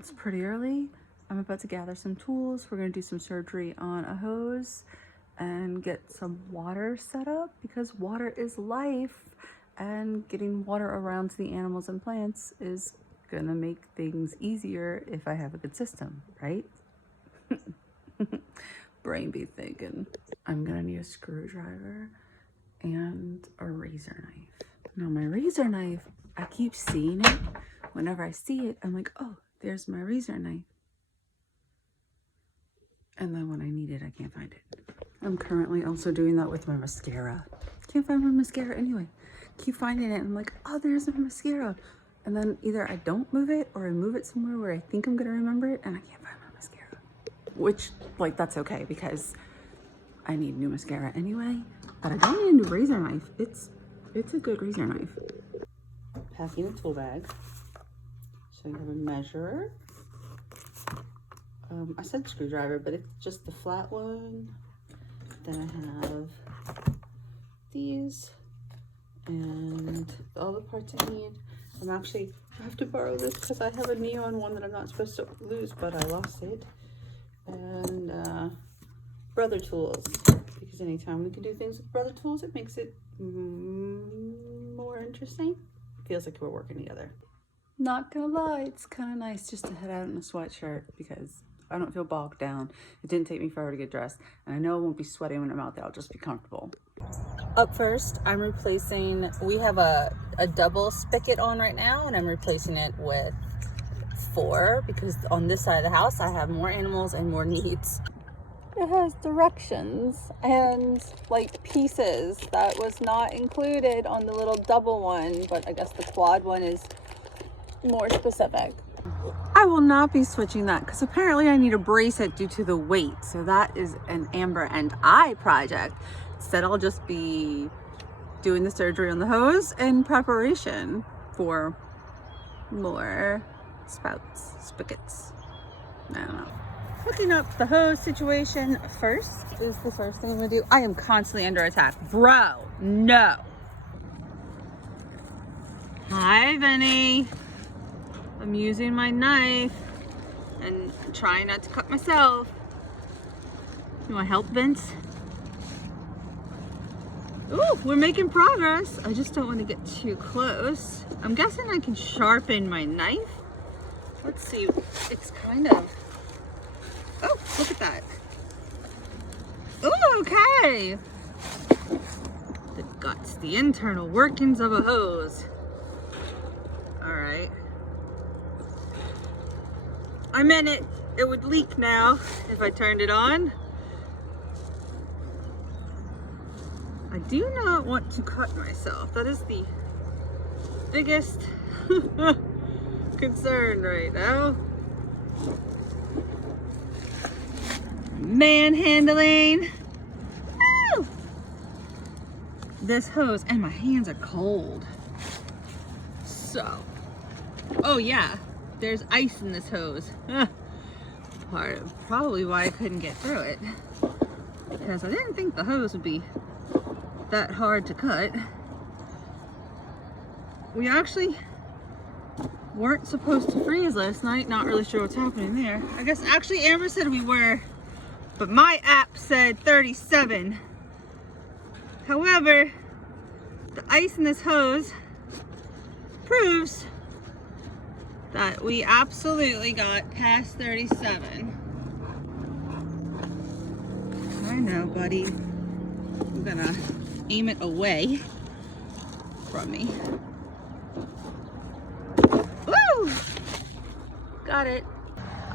It's pretty early. I'm about to gather some tools. We're gonna do some surgery on a hose and get some water set up because water is life, and getting water around to the animals and plants is gonna make things easier if I have a good system, right? Brain be thinking. I'm gonna need a screwdriver and a razor knife. Now my razor knife, I keep seeing it. Whenever I see it, I'm like, oh, there's my razor knife. And then when I need it, I can't find it. I'm currently also doing that with my mascara. Can't find my mascara anyway. Keep finding it and I'm like, oh, there's my mascara. And then either I don't move it or I move it somewhere where I think I'm gonna remember it and I can't find my mascara. Which, like, that's okay because I need new mascara anyway, but I don't need a new razor knife. It's a good razor knife. Packing a tool bag. So you have a measurer. I said screwdriver, but it's just the flat one. Then I have these and all the parts I need. I have to borrow this because I have a neon one that I'm not supposed to lose, but I lost it. And brother tools, because anytime we can do things with brother tools, it makes it more interesting. It feels like we're working together. Not gonna lie, it's kind of nice just to head out in a sweatshirt because I don't feel bogged down. It didn't take me forever to get dressed, and I know I won't be sweating when I'm out there. I'll just be comfortable. Up first, I'm replacing, we have a double spigot on right now, and I'm replacing it with 4 because on this side of the house, I have more animals and more needs. It has directions and like pieces that was not included on the little double one, but I guess the quad one is more specific. I will not be switching that because apparently I need to brace it due to the weight. So that is an Amber and I project. Instead, I'll just be doing the surgery on the hose in preparation for more spouts, spigots. I don't know. Hooking up the hose situation first is the first thing I'm gonna do. I am constantly under attack. Bro, no. Hi, Vinny. I'm using my knife and trying not to cut myself. You want help, Vince? Ooh, we're making progress. I just don't want to get too close. I'm guessing I can sharpen my knife. Let's see. It's kind of... Oh, look at that. Ooh, okay. The guts, the internal workings of a hose. All right. I'm in it. It would leak now if I turned it on. I do not want to cut myself. That is the biggest concern right now. Manhandling. Woo! This hose, and my hands are cold. So, oh yeah. There's ice in this hose. Part of probably why I couldn't get through it. Because I didn't think the hose would be that hard to cut. We actually weren't supposed to freeze last night. Not really sure what's happening there. I guess actually Amber said we were, but my app said 37. However, the ice in this hose proves that we absolutely got past 37. I know, buddy. I'm gonna aim it away from me. Woo! Got it.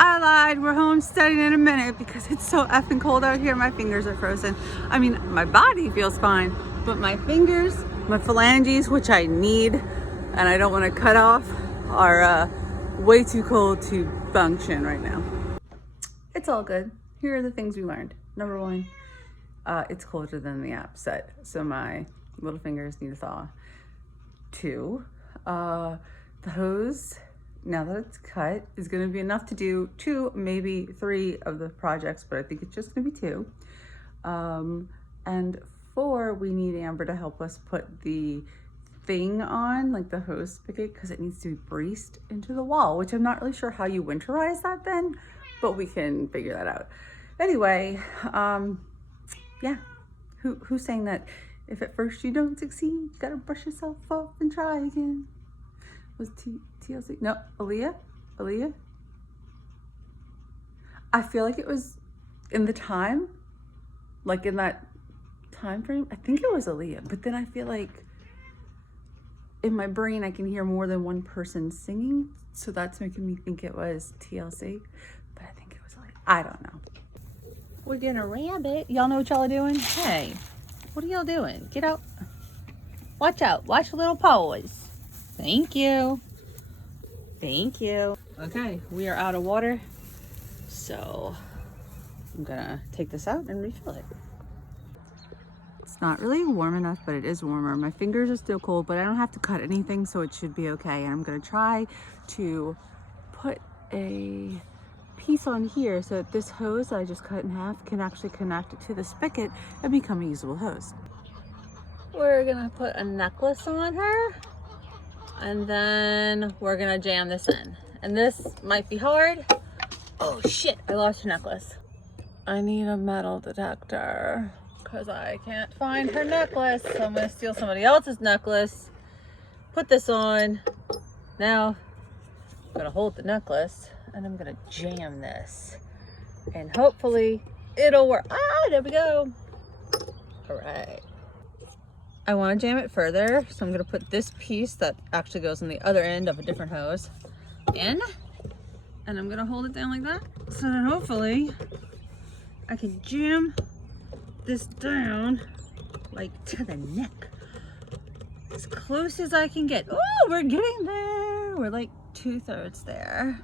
I lied. We're homesteading in a minute because it's so effing cold out here. My fingers are frozen. I mean, my body feels fine, but my fingers, my phalanges, which I need and I don't want to cut off, are way too cold to function right now. It's all good. Here are the things we learned. Number 1, it's colder than the app said, so my little fingers need a thaw. 2, the hose, now that it's cut, is going to be enough to do 2, maybe 3 of the projects, but I think it's just going to be 2. And 4, we need Amber to help us put the thing on, like the hose spigot, because it needs to be braced into the wall, which I'm not really sure how you winterize that then, but we can figure that out. Anyway, yeah, who's saying that if at first you don't succeed, you gotta brush yourself off and try again? Was TLC? No, Aaliyah? I feel like it was in the time, like in that time frame, I think it was Aaliyah, but then I feel like in my brain I can hear more than one person singing, so that's making me think it was TLC, but I think it was Aaliyah. I don't know. We're gonna rabbit. Y'all know what y'all are doing? Hey, what are y'all doing? Get out. Watch out. Watch your little paws. Thank you. Thank you. Okay, we are out of water, so I'm gonna take this out and refill it. It's not really warm enough, but it is warmer. My fingers are still cold, but I don't have to cut anything, so it should be okay. And I'm gonna try to put a piece on here so that this hose that I just cut in half can actually connect it to the spigot and become a usable hose. We're gonna put a necklace on her, and then we're gonna jam this in. And this might be hard. Oh shit, I lost her necklace. I need a metal detector because I can't find her necklace. So I'm gonna steal somebody else's necklace, put this on. Now I'm gonna hold the necklace and I'm gonna jam this. And hopefully it'll work. Ah, there we go. All right. I wanna jam it further, so I'm gonna put this piece that actually goes on the other end of a different hose in. And I'm gonna hold it down like that, so that hopefully I can jam this down like to the neck. As close as I can get. Oh, we're getting there. We're like 2/3 there.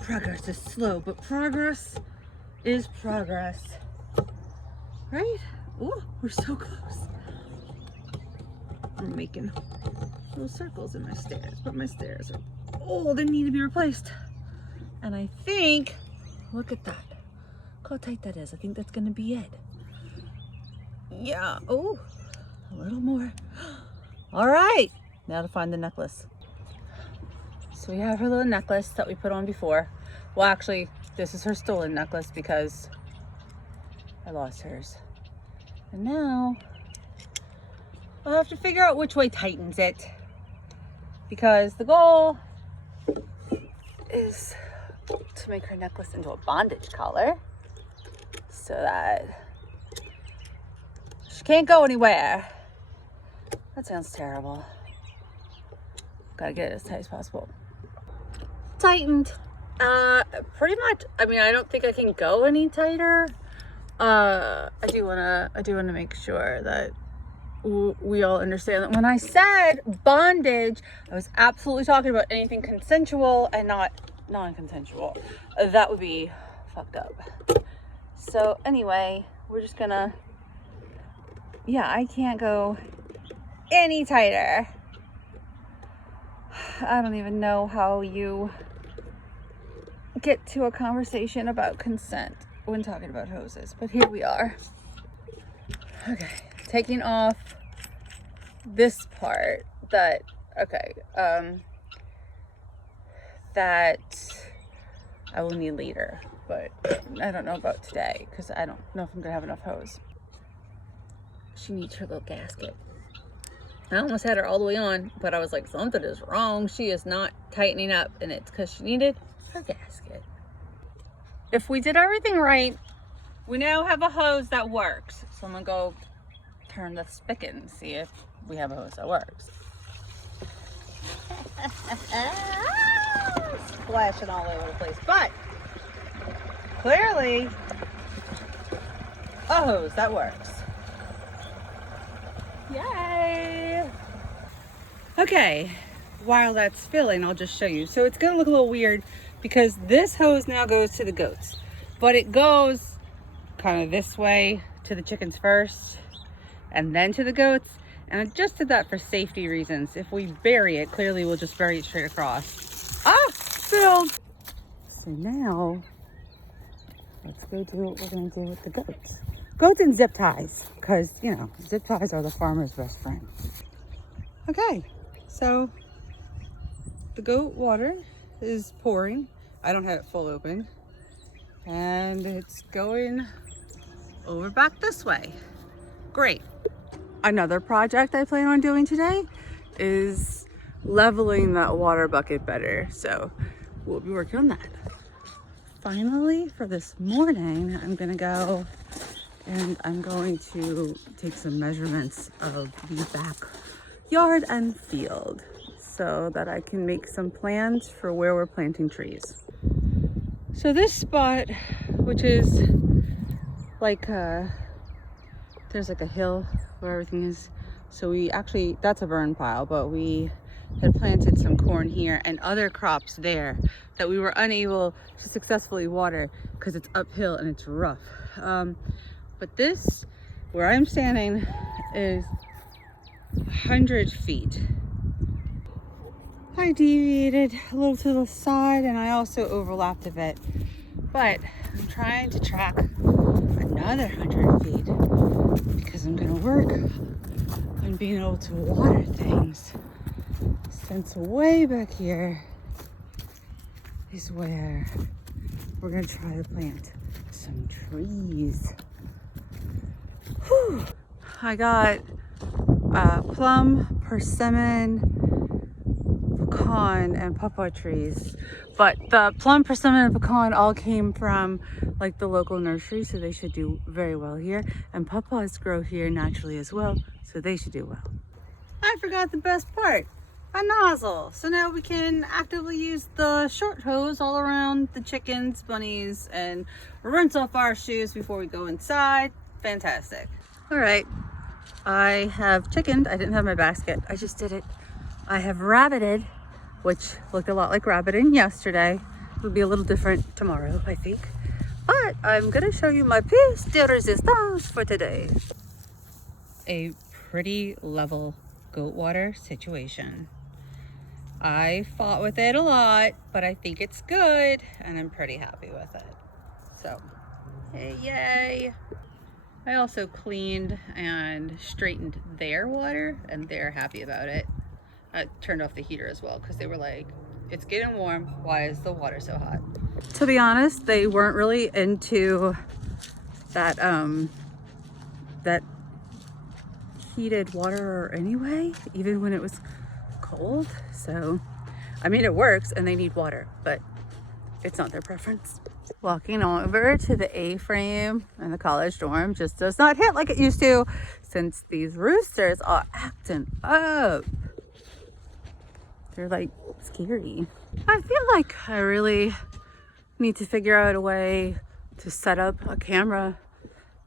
Progress is slow, but progress is progress. Right? Oh, we're so close. I'm making little circles in my stairs, but my stairs are old and need to be replaced. And I think, look at that. Look how tight that is. I think that's gonna be it. Yeah, oh, a little more. All right, now to find the necklace. So we have her little necklace that we put on before. Well, actually, this is her stolen necklace because I lost hers. And now I'll have to figure out which way tightens it, because the goal is to make her necklace into a bondage collar so that she can't go anywhere. That sounds terrible. Gotta get it as tight as possible. Tightened. Pretty much. I mean, I don't think I can go any tighter. I do wanna make sure that we all understand that when I said bondage, I was absolutely talking about anything consensual and not non-consensual. That would be fucked up. So anyway, we're just gonna, yeah, I can't go any tighter. I don't even know how you get to a conversation about consent when talking about hoses, but here we are. Okay, taking off this part that, okay, that I will need later, but I don't know about today because I don't know if I'm gonna have enough hose. She needs her little gasket. I almost had her all the way on, but I was like, something is wrong. She is not tightening up, and it's because she needed her gasket. If we did everything right, we now have a hose that works. So I'm gonna go turn the spigot and see if we have a hose that works. Splashing all over the place, but clearly a hose that works. Yay! Okay, while that's filling, I'll just show you. So it's gonna look a little weird because this hose now goes to the goats, but it goes kind of this way to the chickens first and then to the goats. And I just did that for safety reasons. If we bury it, clearly we'll just bury it straight across. Ah, filled. So now let's go do what we're gonna do with the goats. Goats and zip ties, because, you know, zip ties are the farmer's best friend. Okay, so the goat water is pouring. I don't have it full open. And it's going over back this way. Great. Another project I plan on doing today is leveling that water bucket better. So we'll be working on that. Finally, for this morning, I'm gonna go and I'm going to take some measurements of the backyard and field so that I can make some plans for where we're planting trees. So this spot, which is like there's like a hill where everything is. So we actually, that's a burn pile, but we had planted some corn here and other crops there that we were unable to successfully water because it's uphill and it's rough. But this, where I'm standing, is 100 feet. I deviated a little to the side and I also overlapped a bit, but I'm trying to track another 100 feet because I'm gonna work on being able to water things, since way back here is where we're gonna try to plant some trees. Whew. I got plum, persimmon, pecan, and pawpaw trees, but the plum, persimmon, and pecan all came from like the local nursery, so they should do very well here, and pawpaws grow here naturally as well, so they should do well. I forgot the best part, a nozzle. So now we can actively use the short hose all around the chickens, bunnies, and rinse off our shoes before we go inside. Fantastic. All right, I have chickened. I didn't have my basket, I just did it. I have rabbited, which looked a lot like rabbiting yesterday. It'll be a little different tomorrow, I think. But I'm gonna show you my pièce de résistance for today. A pretty level goat water situation. I fought with it a lot, but I think it's good and I'm pretty happy with it. So, hey, yay. I also cleaned and straightened their water and they're happy about it. I turned off the heater as well because they were like, it's getting warm, why is the water so hot? To be honest, they weren't really into that that heated water anyway, even when it was cold. So I mean, it works and they need water, but it's not their preference. Walking over to the A-frame in the college dorm just does not hit like it used to, since these roosters are acting up. They're like scary. I feel like I really need to figure out a way to set up a camera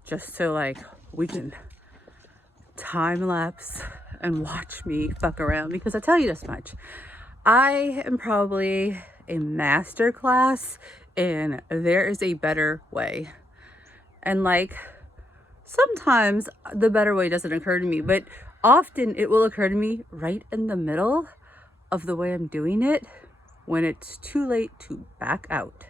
just so like we can time lapse and watch me fuck around, because I tell you this much, I am probably a master class in there is a better way. And like sometimes the better way doesn't occur to me, but often it will occur to me right in the middle of the way I'm doing it when it's too late to back out.